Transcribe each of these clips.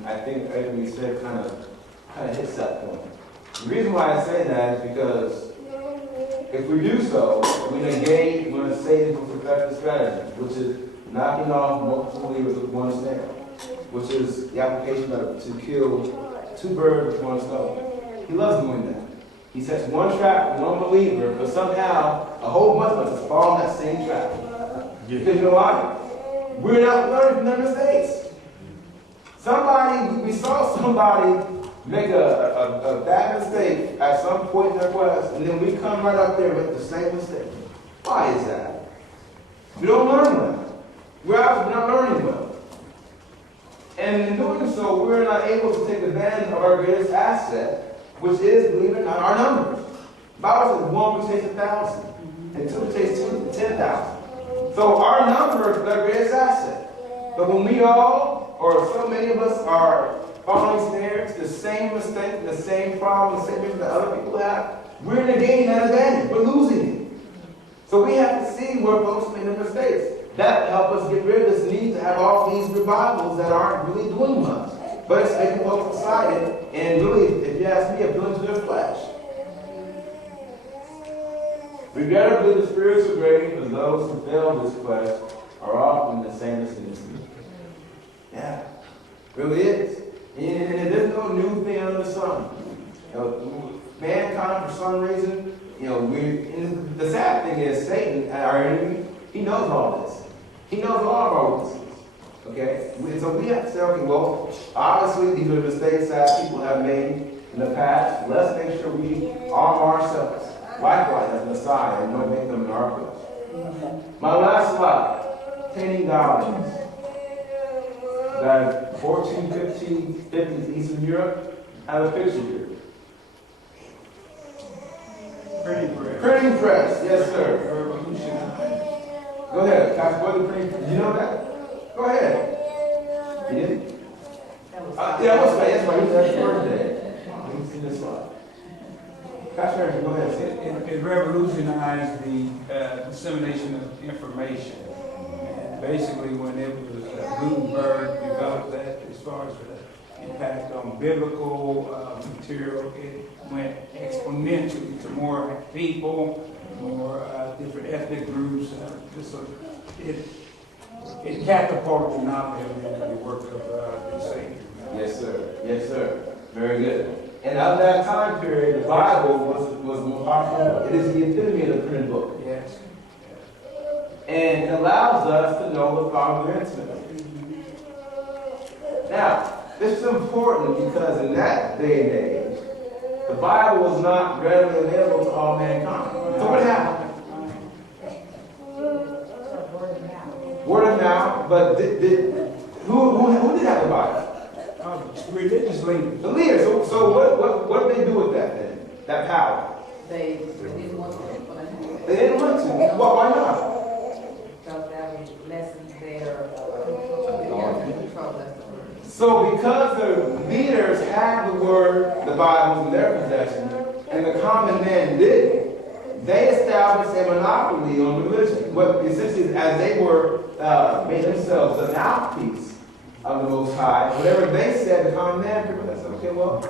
and I think everything you said kind of hits that point. The reason why I say that is because if we do so, we engage one of Satan's most effective strategies, which is knocking off multiple believers with one snare, which is the application of to kill two birds with one stone. He loves doing that. He sets one trap for one believer, but somehow a whole bunch of us fall in that same trap. Because you know why? We're not learning from their mistakes. We saw somebody make a bad mistake at some point in their quest, and then we come right up there with the same mistake. Why is that? We don't learn well. We're not learning well. And in doing so, we're not able to take advantage of our greatest asset, which is, believe it or not, our numbers. The Bible says 1 would chase 1,000, and 2 would chase 10,000. So our numbers are our greatest asset. But when we all, or so many of us, are falling snares, the same mistake, the same problem, the same thing that other people have, we're negating that advantage. We're losing it. So we have to see where folks make their mistakes. That helps us get rid of this need to have all these revivals that aren't really doing much. But it's making folks excited and really, if you ask me, appealing to their flesh. Regrettably, the spiritual grave of those who fail this quest are often the same as this. Yeah, really is. And there's no new thing under the sun. Mankind, for some reason, and the sad thing is, Satan, our enemy, he knows all this. He knows all of our weaknesses. Okay? So we have to say, okay, well, obviously these are mistakes that people have made in the past. Let's make sure we arm ourselves. Likewise, as Messiah, and don't make them in our place. My last slide, attaining godliness. That 14, 15, 50s Eastern Europe, have a picture here. Printing press. Printing press, yes, sir. Go ahead, Pastor Brother Printing press. You know that? Go ahead. You did? Yeah, what's that? That's right. That's birthday. Let me see this slide. Pastor Aaron, go ahead. It revolutionized the dissemination of information. And basically, when it was Gutenberg developed that as far as the impact on biblical material, it went exponentially to more people, more different ethnic groups. It catapulted knowledge into the work of the Savior. Yes, sir. Yes, sir. Very good. And of that time period, the Bible was more powerful. It is the epitome of the printed book. Yes. And it allows us to know the Father intimately. Now, this is important because in that day and age, the Bible was not readily available to all mankind. So what happened? Word of mouth. But who did have the Bible? Religious leaders. The leaders. So what did they do with that then? That power? They didn't want to. They didn't want to. Well, why not? Because that was lessons there. So because the leaders had the word, the Bible in their possession, and the common man didn't, they established a monopoly on religion. What essentially, as they were made themselves an mouthpiece of the Most High, whatever they said, the common man, people said, okay, well,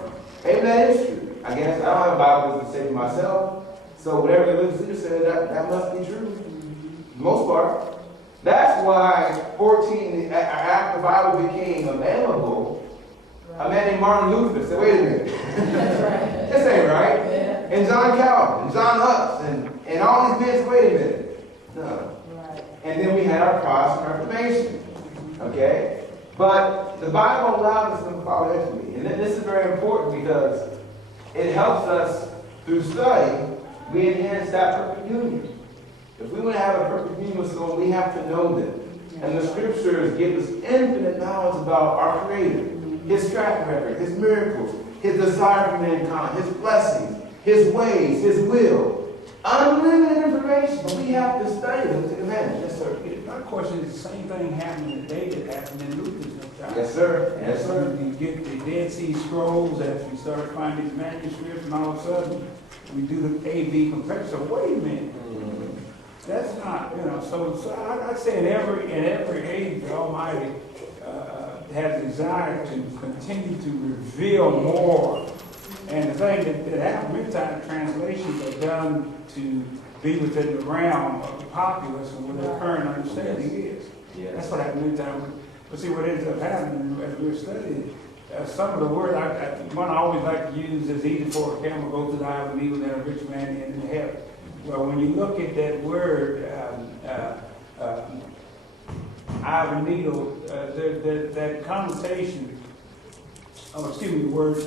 maybe that is true. I guess I don't have a Bible to say for myself, so whatever the religious leader said, that must be true. For the most part. That's why after the Bible became available, a man named Martin Luther said, wait a minute. This ain't right. Yeah. And John Calvin, and John Huss, and all these men said, wait a minute. No. Right. And then we had our Protestant Reformation. Okay? But the Bible allows us to follow intimately. And then this is very important because it helps us through study, we enhance that perfect union. If we want to have a perfect union with someone, we have to know them. And the scriptures give us infinite knowledge about our Creator, His track record, His miracles, His desire for mankind, His blessings, His ways, His will. Unlimited information, but we have to study them to advantage. Yes, sir. My question is the same thing happened today that happened in Luther's time. Yes, sir. Yes, sir. You get the Dead Sea Scrolls as we start finding these manuscripts, and all of a sudden we do the A/B comparison. So wait a minute. That's not, so I say in every age, the Almighty has a desire to continue to reveal more. And the thing that happens, many times translations are done to be within the realm of the populace and what their current understanding is. Yeah. That's what happens many times. But see, what ends up happening as we're studying, some of the word, one I always like to use is easy for a camel go to the eye of a needle than a rich man in heaven. Well, when you look at that word, eye of a needle, that connotation, the word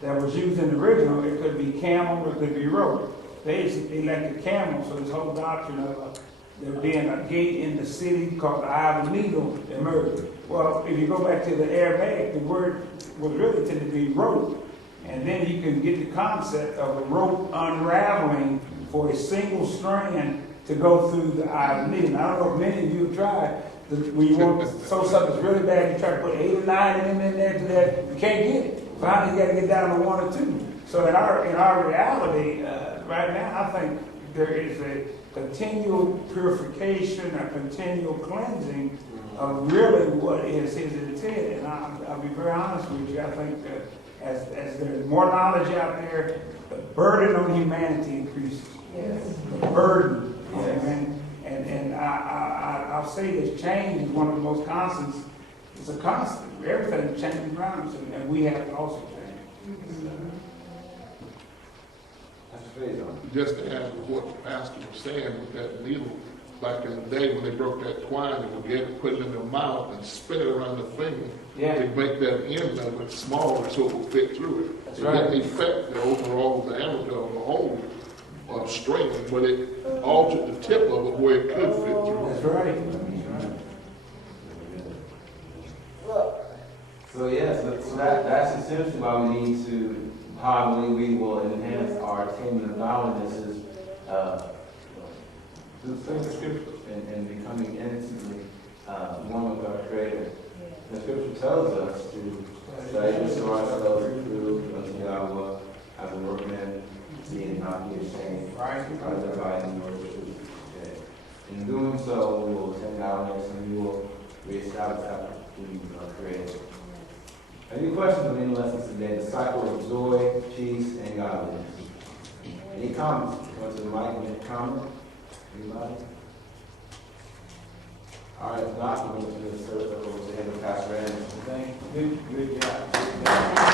that was used in the original, it could be camel or it could be rope. They elected camel, so this whole doctrine of there being a gate in the city called the eye of a needle emerged. Well, if you go back to the Aramaic, the word was really intended to be rope. And then you can get the concept of a rope unraveling for a single strand to go through the eye of the needle. Now, I don't know if many of you have tried. When you want to sew something really bad, you try to put 8 or 9 of them in there to that, you can't get it. Finally, you got to get down to 1 or 2. So in our reality, right now, I think there is a continual purification, a continual cleansing of really what is his intent. And I'll be very honest with you. I think that as there's more knowledge out there, the burden on humanity increases. Yes. The burden. Yes. And I'll say this: change is one of the most constants. It's a constant. Everything changes around us, and we have to also change. Just to add to what the pastor was saying with that needle, back in the day when they broke that twine, they would get it, put it in their mouth, and spin it around the finger to make that end of it smaller so it would fit through it. That's it right. didn't affect the overall diameter of the whole string, but it altered the tip of it where it could fit through. That's right. So yes, so that's essentially why we need to, how I believe we will enhance our attainment of godliness is through the scriptures and becoming intimately one with our Creator. The scripture tells us to study to show ourselves approved unto God as a workman, being not be ashamed, dividing the word of truth. Okay. In doing so, we will attain godliness and we will reestablish that we are created. Any questions on any lessons today? The cycle of joy, peace, and godliness. Any comments? Come to the mic and make a comment. Anybody? All right, if not, we're going to do the service over to the head of Pastor Anderson. Thank you. Good job.